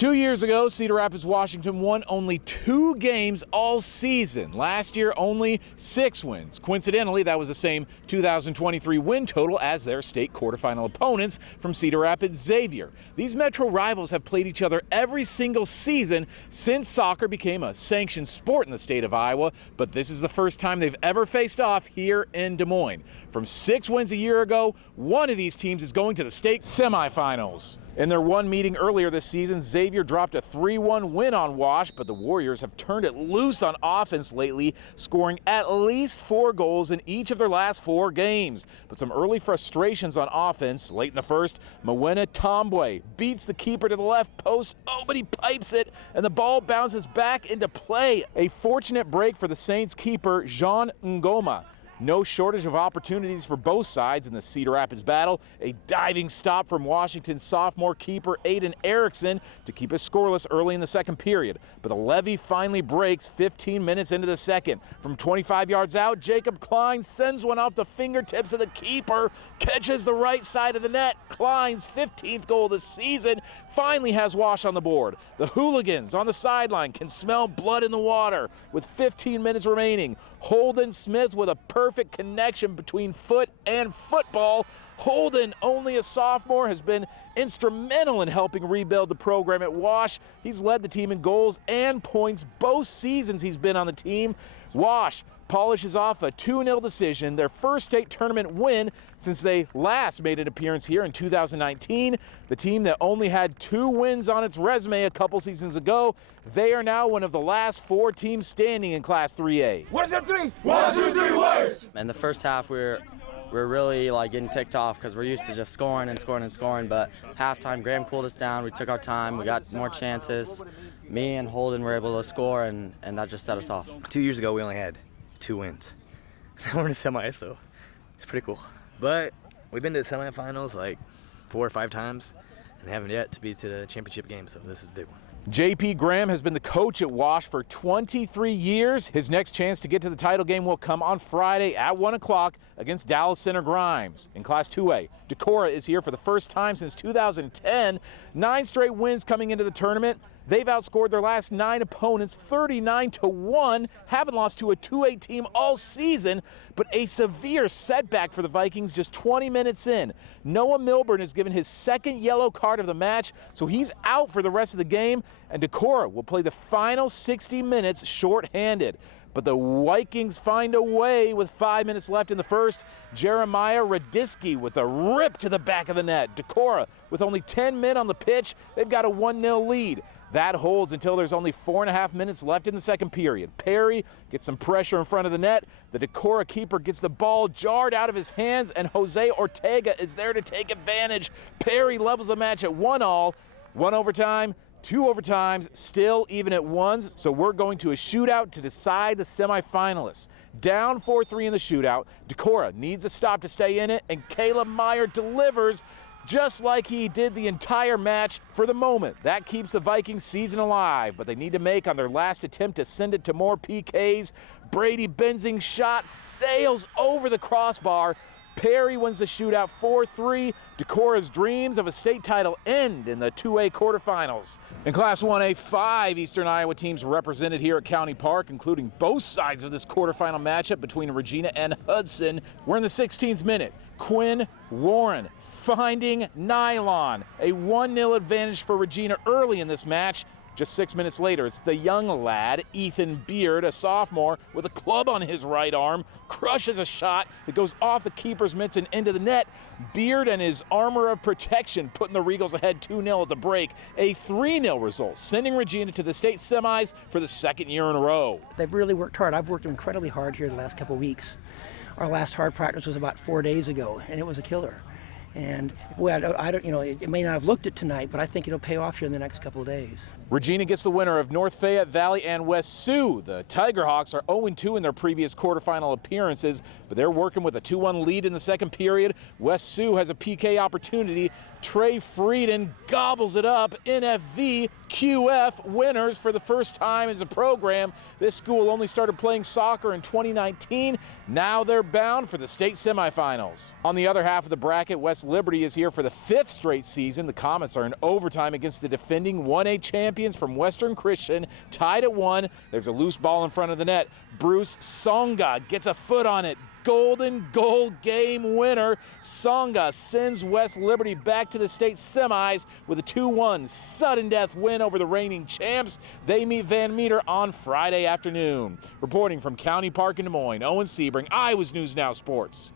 2 years ago, Cedar Rapids Washington won only 2 games all season. Last year, only 6 wins. Coincidentally, that was the same 2023 win total as their state quarterfinal opponents from Cedar Rapids Xavier. These Metro rivals have played each other every single season since soccer became a sanctioned sport in the state of Iowa, but this is the first time they've ever faced off here in Des Moines. From 6 wins a year ago, one of these teams is going to the state semifinals. In their one meeting earlier this season, Xavier dropped a 3-1 win on Wash, but the Warriors have turned it loose on offense lately, scoring at least 4 goals in each of their last 4 games. But some early frustrations on offense. Late in the first, Mwena Tombwe beats the keeper to the left post. Oh, but he pipes it, and the ball bounces back into play. A fortunate break for the Saints keeper, Jean Ngoma. No shortage of opportunities for both sides in the Cedar Rapids battle. A diving stop from Washington sophomore keeper Aiden Erickson to keep it scoreless early in the second period. But the levee finally breaks 15 minutes into the second. From 25 yards out, Jacob Klein sends one off the fingertips of the keeper, catches the right side of the net. Klein's 15th goal of the season finally has Wash on the board. The hooligans on the sideline can smell blood in the water with 15 minutes remaining. Holden Smith with a perfect connection between foot and football. Holden, only a sophomore, has been instrumental in helping rebuild the program at Wash. He's led the team in goals and points both seasons he's been on the team. Wash polishes off a 2-0 decision, their first state tournament win since they last made an appearance here in 2019. The team that only had 2 wins on its resume a couple seasons ago, they are now one of the last 4 teams standing in Class 3A. What's that 3? 1, 2, 3, Warriors! In the first half, we're really getting ticked off because we're used to just scoring, but halftime, Graham cooled us down. We took our time, we got more chances. Me and Holden were able to score, and that just set us off. 2 years ago, we only had 2 wins. Now we're in the semis, so it's pretty cool. But we've been to the semifinals like 4 or 5 times and haven't yet to be to the championship game, so this is a big one. J.P. Graham has been the coach at Wash for 23 years. His next chance to get to the title game will come on Friday at 1 o'clock against Dallas Center Grimes. In Class 2A, Decorah is here for the first time since 2010. 9 straight wins coming into the tournament. They've outscored their last 9 opponents 39-1, haven't lost to a 2A team all season, but a severe setback for the Vikings just 20 minutes in. Noah Milburn has given his 2nd yellow card of the match, so he's out for the rest of the game, and Decorah will play the final 60 minutes short-handed. But the Vikings find a way with 5 minutes left in the first. Jeremiah Radisky with a rip to the back of the net. Decorah with only 10 men on the pitch, they've got a 1-0 lead. That holds until there's only 4.5 minutes left in the second period. Perry gets some pressure in front of the net. The Decorah keeper gets the ball jarred out of his hands, and Jose Ortega is there to take advantage. Perry levels the match at 1-1. 1 overtime, 2 overtimes, still even at 1. So we're going to a shootout to decide the semifinalists. Down 4-3 in the shootout, Decorah needs a stop to stay in it, and Caleb Meyer delivers just like he did the entire match for the moment. That keeps the Vikings season alive, but they need to make on their last attempt to send it to more PKs. Brady Benzing's shot sails over the crossbar. Perry wins the shootout 4-3. Decorah's dreams of a state title end in the 2A quarterfinals. In Class 1A, 5 Eastern Iowa teams represented here at County Park, including both sides of this quarterfinal matchup between Regina and Hudson. We're in the 16th minute. Quinn Warren finding Nylon. A 1-0 advantage for Regina early in this match. Just 6 minutes later, it's the young lad, Ethan Beard, a sophomore, with a club on his right arm, crushes a shot that goes off the keeper's mitts and into the net. Beard and his armor of protection putting the Regals ahead 2-0 at the break. A 3-0 result, sending Regina to the state semis for the 2nd year in a row. They've really worked hard. I've worked incredibly hard here the last couple of weeks. Our last hard practice was about 4 days ago, and it was a killer. And boy, I don't, it may not have looked it tonight, but I think it'll pay off here in the next couple of days. Regina gets the winner of North Fayette Valley and West Sioux. The Tigerhawks are 0-2 in their previous quarterfinal appearances, but they're working with a 2-1 lead in the second period. West Sioux has a PK opportunity. Trey Frieden gobbles it up. NFV QF winners for the first time as a program. This school only started playing soccer in 2019. Now they're bound for the state semifinals. On the other half of the bracket, West West Liberty is here for the 5th straight season. The Comets are in overtime against the defending 1A champions from Western Christian, tied at 1. There's a loose ball in front of the net. Bruce Songa gets a foot on it. Golden goal game winner. Songa sends West Liberty back to the state semis with a 2-1 sudden death win over the reigning champs. They meet Van Meter on Friday afternoon. Reporting from County Park in Des Moines, Owen Sebring, Iowa's News Now Sports.